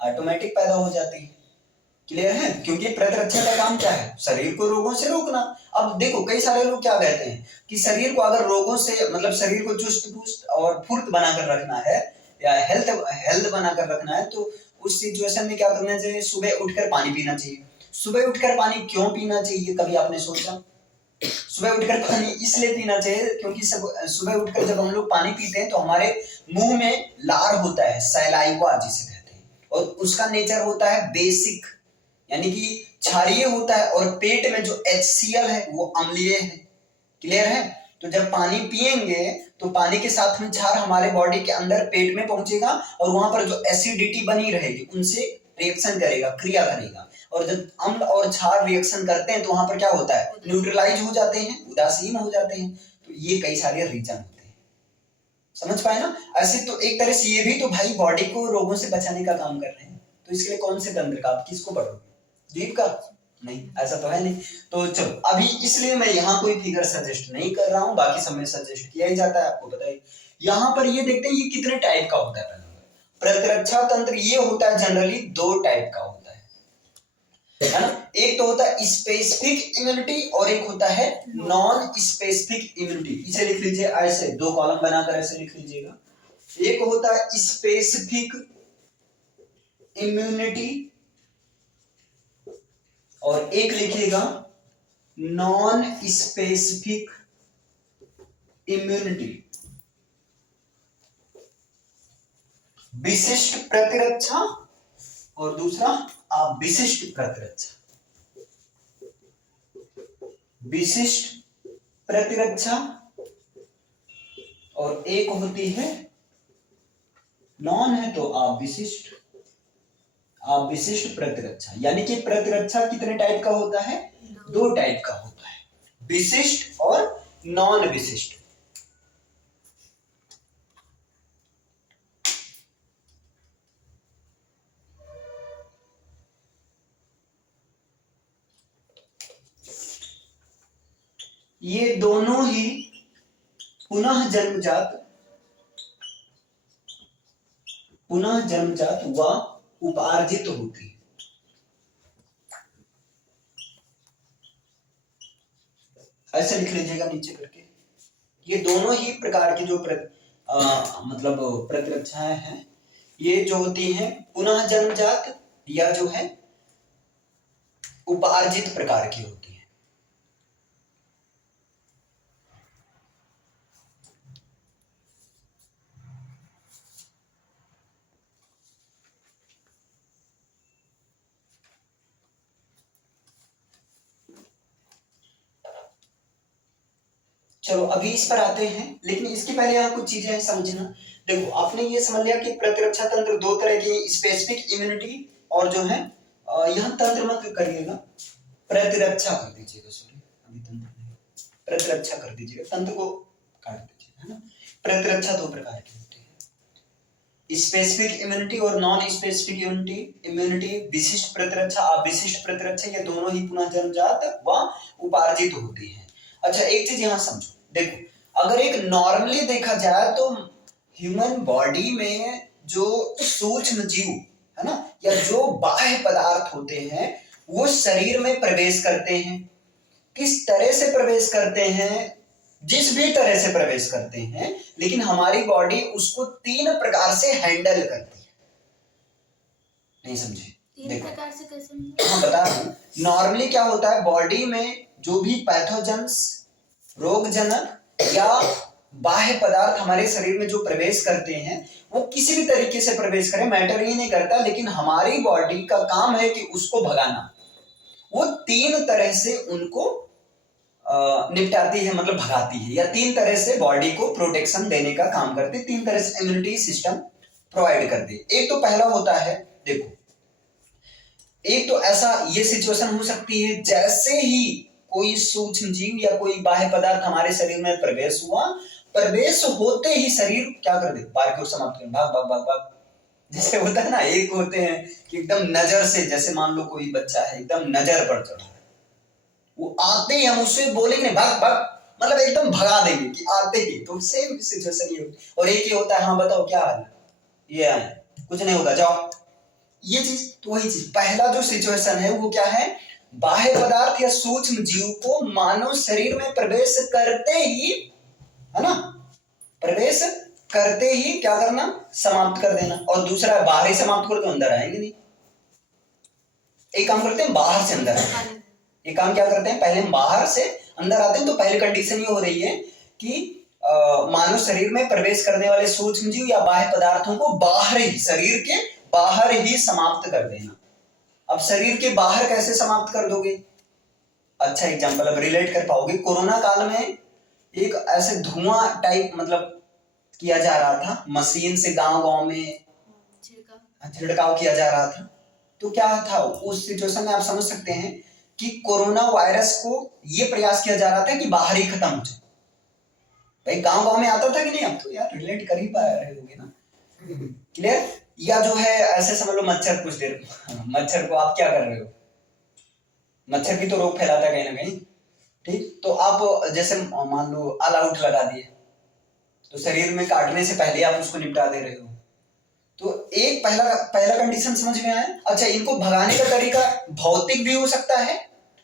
ऑटोमेटिक पैदा हो जाती है। क्लियर है? क्योंकि प्रतिरक्षा का काम क्या है? शरीर को रोगों से रोकना। अब देखो कई सारे लोग क्या कहते हैं कि शरीर को अगर रोगों से मतलब शरीर को चुस्त पुस्त और फुर्त बनाकर रखना है या हेल्थ हेल्थ बनाकर रखना है तो उस सिचुएशन में क्या करना चाहिए? सुबह उठकर पानी पीना चाहिए। सुबह उठकर पानी क्यों पीना चाहिए, कभी आपने सोचा? सुबह उठकर पानी इसलिए पीना चाहिए क्योंकि सुबह उठकर जब हम लोग पानी पीते हैं तो हमारे मुंह में लार होता है, सैलाइवा जिसे कहते हैं, और उसका नेचर होता है बेसिक, यानी कि क्षारीय होता है, और पेट में जो HCl है वो अम्लीय है। क्लियर है? तो जब पानी पिएंगे तो पानी के साथ में क्षार हमारे बॉडी के अंदर पेट में पहुंचेगा और वहां पर जो एसिडिटी बनी रहेगी उनसे रिएक्शन करेगा, क्रिया करेगा, और जब अम्ल और क्षार रिएक्शन करते हैं तो वहां पर क्या होता है? न्यूट्रलाइज हो जाते हैं, उदासीन हो जाते हैं। तो ये कई सारे रीजन होते हैं। समझ पाए ना? ऐसे तो एक तरह से ये भी तो भाई बॉडी को रोगों से बचाने का काम कर रहे हैं। तो इसके लिए कौन से तंत्र का आप किसको पढ़ोगे? जीव का? नहीं, ऐसा तो है नहीं। तो चलो अभी इसलिए मैं यहाँ कोई फिगर सजेस्ट नहीं कर रहा हूँ, बाकी सब में सजेस्ट किया ही जाता है, आपको पता ही। यहाँ पर ये देखते हैं ये कितने टाइप का होता है। प्रतिरक्षा तंत्र ये होता है जनरली 2 टाइप का होता है ना? एक तो होता है स्पेसिफिक इम्यूनिटी और एक होता है नॉन स्पेसिफिक इम्यूनिटी। इसे लिख लीजिए ऐसे, 2 कॉलम बनाकर ऐसे लिख लीजिएगा। एक होता है स्पेसिफिक इम्यूनिटी और एक लिखिएगा नॉन स्पेसिफिक इम्यूनिटी। विशिष्ट प्रतिरक्षा और दूसरा अविशिष्ट प्रतिरक्षा। विशिष्ट प्रतिरक्षा और एक होती है नॉन है तो अविशिष्ट। अविशिष्ट प्रतिरक्षा यानी कि प्रतिरक्षा कितने टाइप का होता है? 2 टाइप का होता है, विशिष्ट और नॉन विशिष्ट। ये दोनों ही पुनः जन्मजात व उपार्जित होती है। ऐसे लिख लीजिएगा नीचे करके। ये दोनों ही प्रकार की जो मतलब प्रतिरक्षाएं हैं, ये जो होती हैं पुनः जन्मजात या जो है उपार्जित प्रकार की होती है। चलो अभी इस पर आते हैं, लेकिन इसके पहले यहाँ कुछ चीजें समझना। देखो आपने ये समझ लिया कि प्रतिरक्षा तंत्र 2 तरह की, स्पेसिफिक इम्यूनिटी और जो है यहाँ तंत्र मत करिएगा, प्रतिरक्षा कर दीजिएगा, सॉरी अभी तंत्र नहीं, प्रतिरक्षा कर दीजिएगा, तंत्र को काट दीजिएगा, है ना? प्रतिरक्षा 2 प्रकार की होती है, स्पेसिफिक इम्यूनिटी और नॉन स्पेसिफिक इम्यूनिटी। विशिष्ट प्रतिरक्षा, अविशिष्ट प्रतिरक्षा, ये दोनों ही पुनः जन्मजात व उपार्जित होती है। अच्छा एक चीज यहां समझो, देखो अगर एक नॉर्मली देखा जाए तो ह्यूमन बॉडी में जो सूक्ष्म जीव है ना, या जो बाह्य पदार्थ होते हैं वो शरीर में प्रवेश करते हैं। किस तरह से प्रवेश करते हैं? जिस भी तरह से प्रवेश करते हैं, लेकिन हमारी बॉडी उसको 3 प्रकार से हैंडल करती है। नहीं समझे? 3 प्रकार से कैसे? हाँ बता रहा हूं। नॉर्मली क्या होता है, बॉडी में जो भी पैथोजेंस, रोगजनक या बाह्य पदार्थ हमारे शरीर में जो प्रवेश करते हैं वो किसी भी तरीके से प्रवेश करें, मैटर ही नहीं करता, लेकिन हमारी बॉडी का काम है कि उसको भगाना। वो 3 तरह से उनको निपटाती है, मतलब भगाती है, या 3 तरह से बॉडी को प्रोटेक्शन देने का काम करती है, 3 तरह से इम्यूनिटी सिस्टम प्रोवाइड करती है। एक तो पहला होता है, देखो एक तो ऐसा ये सिचुएशन हो सकती है जैसे ही कोई सूक्ष्म जीव या कोई बाह्य पदार्थ हमारे शरीर में प्रवेश हुआ, प्रवेश होते ही शरीर क्या कर दे? बाहर को समाप्त कर, भाग भाग भाग भाग। जैसे होता है ना, एक होते हैं कि एकदम नजर से, जैसे मान लो कोई बच्चा है एकदम नजर पर चढ़ा है, वो आते ही हम उससे बोलेंगे भाग भाग, मतलब एकदम भगा देंगे कि आते ही। तो सेम सिचुएशन ये होती है। और एक ही होता है, हाँ बताओ क्या हाल है, ये आए, कुछ नहीं होगा जाओ, ये चीज तो वही चीज, पहला जो सिचुएशन है वो क्या है, बाह्य पदार्थ या सूक्ष्म जीव को मानव शरीर में प्रवेश करते ही, है ना, प्रवेश करते ही क्या करना, समाप्त कर देना। और दूसरा बाहर ही समाप्त कर दो, अंदर आएंगे नहीं। एक काम करते हैं बाहर से अंदर, ये काम क्या करते हैं, पहले हम बाहर से अंदर आते हैं। तो पहली कंडीशन ये हो रही है कि मानव शरीर में प्रवेश करने वाले सूक्ष्म जीव या बाह्य पदार्थों को बाहर ही, शरीर के बाहर ही समाप्त कर देना। अब शरीर के बाहर कैसे समाप्त कर दोगे, अच्छा एग्जांपल अब रिलेट कर पाओगे। कोरोना काल में एक ऐसे धुआं टाइप मतलब किया जा रहा था, मशीन से गांव गांव में छिड़काव किया जा रहा था। तो क्या था उस सिचुएशन में, आप समझ सकते हैं कि कोरोना वायरस को ये प्रयास किया जा रहा था कि बाहर ही खत्म हो जाए। भाई गांव गांव में आता था कि नहीं, अब तो यार रिलेट कर ही पा रहे होगे ना, क्लियर। या जो है ऐसे समझ लो मच्छर, कुछ देर मच्छर को आप क्या कर रहे हो, मच्छर भी तो रोग फैलाता है कहीं ना कहीं, ठीक। तो आप जैसे मान लो ऑल आउट लगा दिए, तो शरीर में काटने से पहले आप उसको निपटा दे रहे हो। तो एक पहला कंडीशन समझ में आया। अच्छा, इनको भगाने का तरीका भौतिक भी हो सकता है,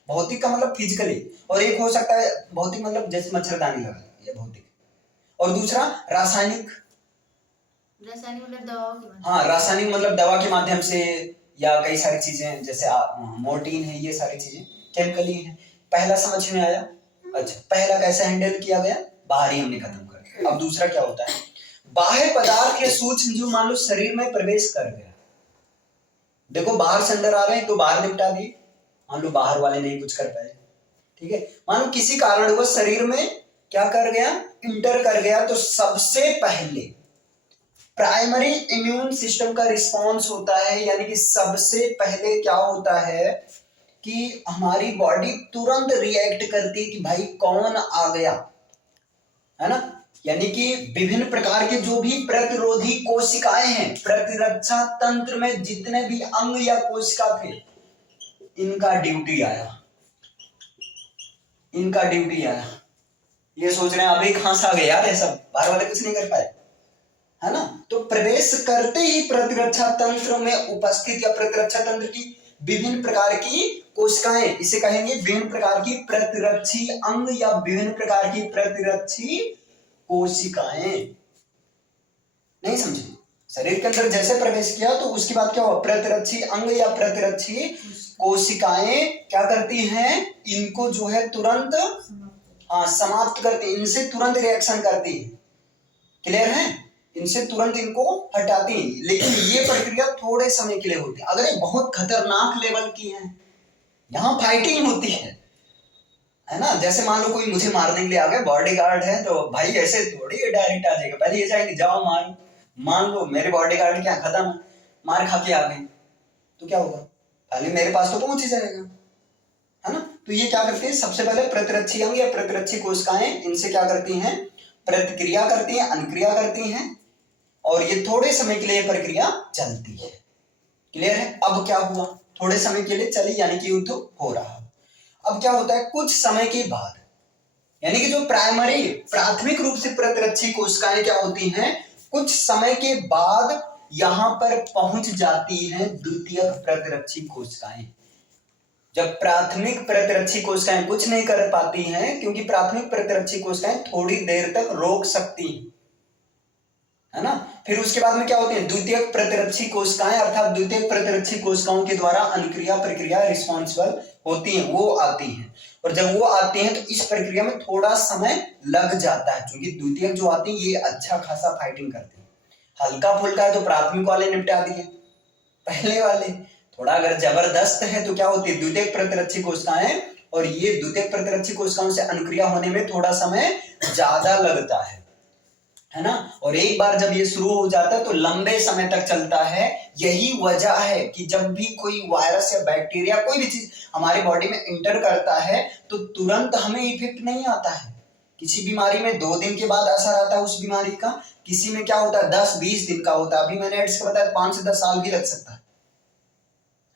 भौतिक का मतलब फिजिकली, और एक हो सकता है भौतिक मतलब जैसे मच्छरदानी लगा, ये भौतिक। और दूसरा रासायनिक, रासायनिक मतलब दवाओं के माध्यम, हाँ रासायनिक मतलब दवा के माध्यम से, या कई सारी चीजें जैसे मोर्टीन है, ये सारी चीजें केमिकली है। पहला समझ में आया। अच्छा, पहला कैसे हैंडल किया गया, बाहर ही हमने खत्म कर दिया। अब दूसरा क्या होता है, बाह्य पदार्थ या सूक्ष्म जीव मान लो शरीर में प्रवेश कर गया। देखो बाहर से अंदर आ रहे हैं तो बाहर निपटा दिए, मान लो बाहर वाले नहीं कुछ कर पाए, ठीक है। मान लो किसी कारणवश शरीर में क्या कर गया, इंटर कर गया, तो सबसे पहले प्राइमरी इम्यून सिस्टम का रिस्पॉन्स होता है, यानी कि सबसे पहले क्या होता है कि हमारी बॉडी तुरंत रिएक्ट करती है कि भाई कौन आ गया, है ना। यानी कि विभिन्न प्रकार के जो भी प्रतिरोधी कोशिकाएं हैं, प्रतिरक्षा तंत्र में जितने भी अंग या कोशिका थे, इनका ड्यूटी आया, इनका ड्यूटी आया। ये सोच रहे हैं अभी कहां से आ गए यार, ये सब बाहर वाले कुछ नहीं कर पाए, है ना। तो प्रवेश करते ही प्रतिरक्षा तंत्र में उपस्थित या प्रतिरक्षा तंत्र की विभिन्न प्रकार की कोशिकाएं, इसे कहेंगे विभिन्न प्रकार की प्रतिरक्षी अंग या विभिन्न प्रकार की प्रतिरक्षी कोशिकाएं। नहीं समझे, शरीर के अंदर जैसे प्रवेश किया तो उसके बाद क्या हुआ, प्रतिरक्षी अंग या प्रतिरक्षी कोशिकाएं क्या करती हैं, इनको जो है तुरंत समाप्त करती, इनसे तुरंत रिएक्शन करती है, क्लियर है, इनसे तुरंत इनको हटाती है। लेकिन ये प्रक्रिया थोड़े समय के लिए होती है। अगर ये बहुत खतरनाक लेवल की है, यहाँ फाइटिंग होती है ना। जैसे मान लो कोई मुझे मारने के लिए आ गया, बॉडीगार्ड है, तो भाई ऐसे थोड़ी डायरेक्ट आ जाएगा, पहले ये जाएंगे जाओ मारो। मान लो मेरे बॉडीगार्ड क्या खत्म, मार खा के आ गए, तो क्या होगा, पहले मेरे पास तो पहुंच ही जाएगा, है ना। तो ये क्या करती है, सबसे पहले प्रतिरक्षी अंग या प्रतिरक्षी कोशिकाएं इनसे क्या करती हैं, प्रतिक्रिया करती हैं, अनुक्रिया करती हैं, और ये थोड़े समय के लिए प्रक्रिया चलती है, क्लियर है। अब क्या हुआ, थोड़े समय के लिए चली, यानी कि युद्ध हो रहा। अब क्या होता है, कुछ समय के बाद, यानी कि जो प्राथमिक रूप से प्रतिरक्षी कोशिकाएं क्या होती हैं, कुछ समय के बाद यहां पर पहुंच जाती हैं द्वितीयक प्रतिरक्षी कोशिकाएं। जब प्राथमिक प्रतिरक्षी कोशिकाएं कुछ नहीं कर पाती हैं, क्योंकि प्राथमिक प्रतिरक्षी कोशिकाएं थोड़ी देर तक रोक सकती हैं, है ना। फिर उसके बाद में क्या होती है, द्वितीयक प्रतिरक्षी कोशिकाएं, अर्थात द्वितीयक प्रतिरक्षी कोशिकाओं के द्वारा अनुक्रिया प्रक्रिया रिस्पॉन्सिबल होती हैं, वो आती हैं। और जब वो आती हैं तो इस प्रक्रिया में थोड़ा समय लग जाता है, क्योंकि द्वितीयक जो आती है ये अच्छा खासा फाइटिंग करती है। हल्का फुल्का है तो प्राथमिक वाले निपटा दिए, पहले वाले थोड़ा अगर जबरदस्त है तो क्या होती है, द्वितीयक प्रतिरक्षी कोशिकाएं, और ये द्वितीयक प्रतिरक्षी कोशिकाओं से अनुक्रिया होने में थोड़ा समय ज्यादा लगता है ना। और एक बार जब ये शुरू हो जाता है तो लंबे समय तक चलता है। यही वजह है कि जब भी कोई वायरस या बैक्टीरिया कोई भी चीज हमारे बॉडी में इंटर करता है तो तुरंत हमें इफेक्ट नहीं आता है। किसी बीमारी में 2 दिन के बाद असर आता है उस बीमारी का, किसी में क्या होता है 10-20 दिन का होता है। अभी मैंने एड्स का बताया 5 से 10 साल भी लग सकता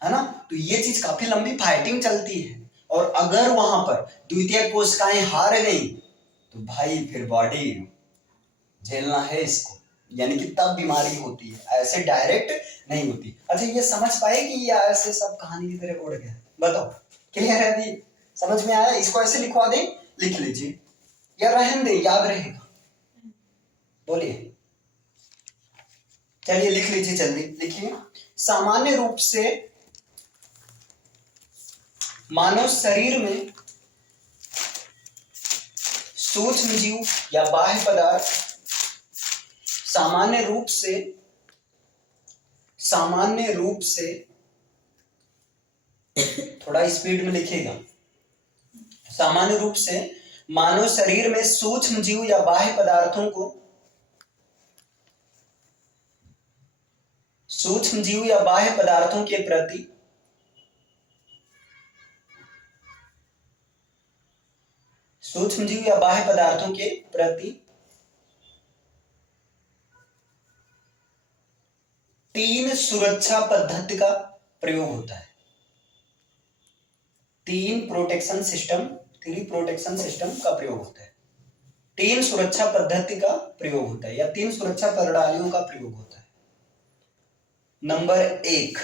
है ना। तो ये चीज काफी लंबी फाइटिंग चलती है। और अगर वहां पर द्वितीयक कोशिकाएं हार गई तो भाई फिर बॉडी झेलना है इसको, यानी कि तब बीमारी होती है, ऐसे डायरेक्ट नहीं होती। अच्छा ये समझ पाए कि ये ऐसे सब कहानी की तरह उड़ गया? बताओ क्लियर है अभी? समझ में आया? इसको ऐसे लिखवा दें, लिख लीजिए या रहन दे, याद रहेगा? बोलिए, चलिए लिख लीजिए, जल्दी लिखिए। सामान्य रूप से मानव शरीर में सूक्ष्म जीव या बाह्य पदार्थ सामान्य रूप से थोड़ा स्पीड में लिखिएगा। सामान्य रूप से मानव शरीर में सूक्ष्म जीव या बाह्य पदार्थों को सूक्ष्म जीव या बाह्य पदार्थों के प्रति सूक्ष्म जीव या बाह्य पदार्थों के प्रति 3 सुरक्षा पद्धति का प्रयोग होता है। 3 प्रोटेक्शन सिस्टम का प्रयोग होता है। 3 सुरक्षा पद्धति का प्रयोग होता है या 3 सुरक्षा प्रणालियों का प्रयोग होता है। नंबर 1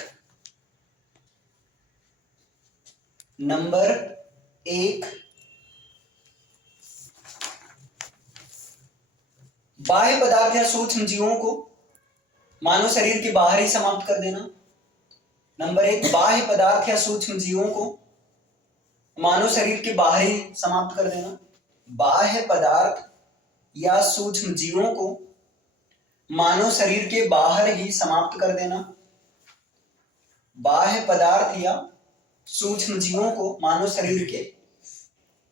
बाह्य पदार्थ या सूक्ष्म जीवों को मानव शरीर के बाहर ही समाप्त कर देना। नंबर 1 बाह्य पदार्थ या सूक्ष्म जीवों को मानव शरीर के बाहर ही समाप्त कर देना। बाह्य पदार्थ या सूक्ष्म जीवों को मानव शरीर के बाहर ही समाप्त कर देना। बाह्य पदार्थ या सूक्ष्म जीवों को मानव शरीर के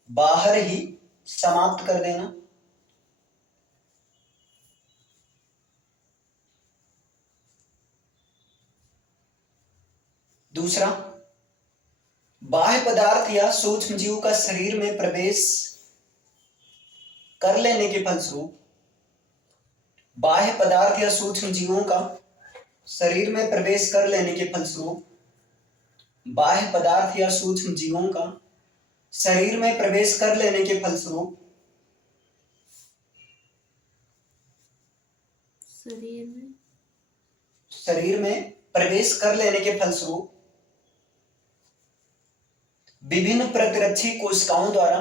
बाहर ही समाप्त कर देना। दूसरा, बाह्य पदार्थ या सूक्ष्म जीव का शरीर में प्रवेश कर लेने के फलस्वरूप बाह्य पदार्थ या सूक्ष्म जीवों का शरीर में प्रवेश कर लेने के फलस्वरूप बाह्य पदार्थ या सूक्ष्म जीवों का शरीर में प्रवेश कर लेने के फलस्वरूप शरीर में प्रवेश कर लेने के फलस्वरूप विभिन्न प्रतिरक्षी कोशिकाओं द्वारा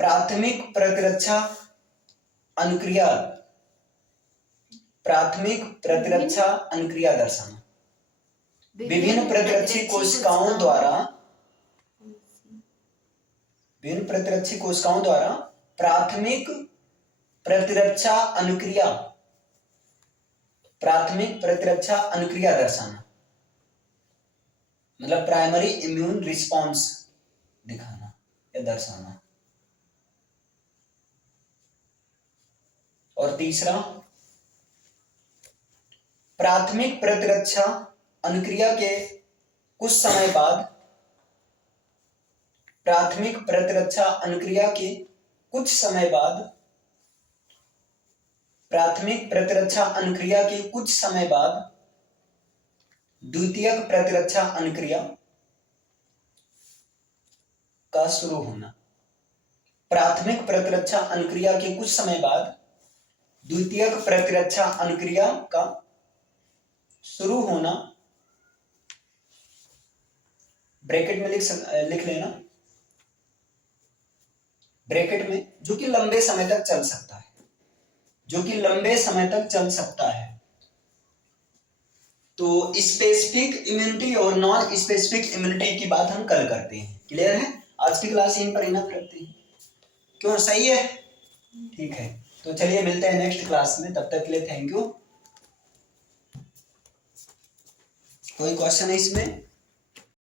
प्राथमिक प्रतिरक्षा अनुक्रिया दर्शाना। विभिन्न प्रतिरक्षी कोशिकाओं द्वारा प्राथमिक प्रतिरक्षा अनुक्रिया दर्शाना, मतलब प्राइमरी इम्यून रिस्पॉन्स दिखाना या दर्शाना। और तीसरा, प्राथमिक प्रतिरक्षा अनुक्रिया के कुछ समय बाद द्वितीयक प्रतिरक्षा अनुक्रिया का शुरू होना। प्राथमिक प्रतिरक्षा अनुक्रिया के कुछ समय बाद द्वितीयक प्रतिरक्षा अनुक्रिया का शुरू होना। ब्रैकेट में लिख लेना, ब्रैकेट में, जो कि लंबे समय तक चल सकता है। तो स्पेसिफिक इम्यूनिटी और नॉन स्पेसिफिक इम्यूनिटी की बात हम कल करते हैं। क्लियर है? आज की क्लास यहीं पर इनफ रखते हैं। क्यों, सही है? ठीक है, तो चलिए मिलते हैं नेक्स्ट क्लास में। तब तक के लिए थैंक यू। कोई क्वेश्चन है इसमें?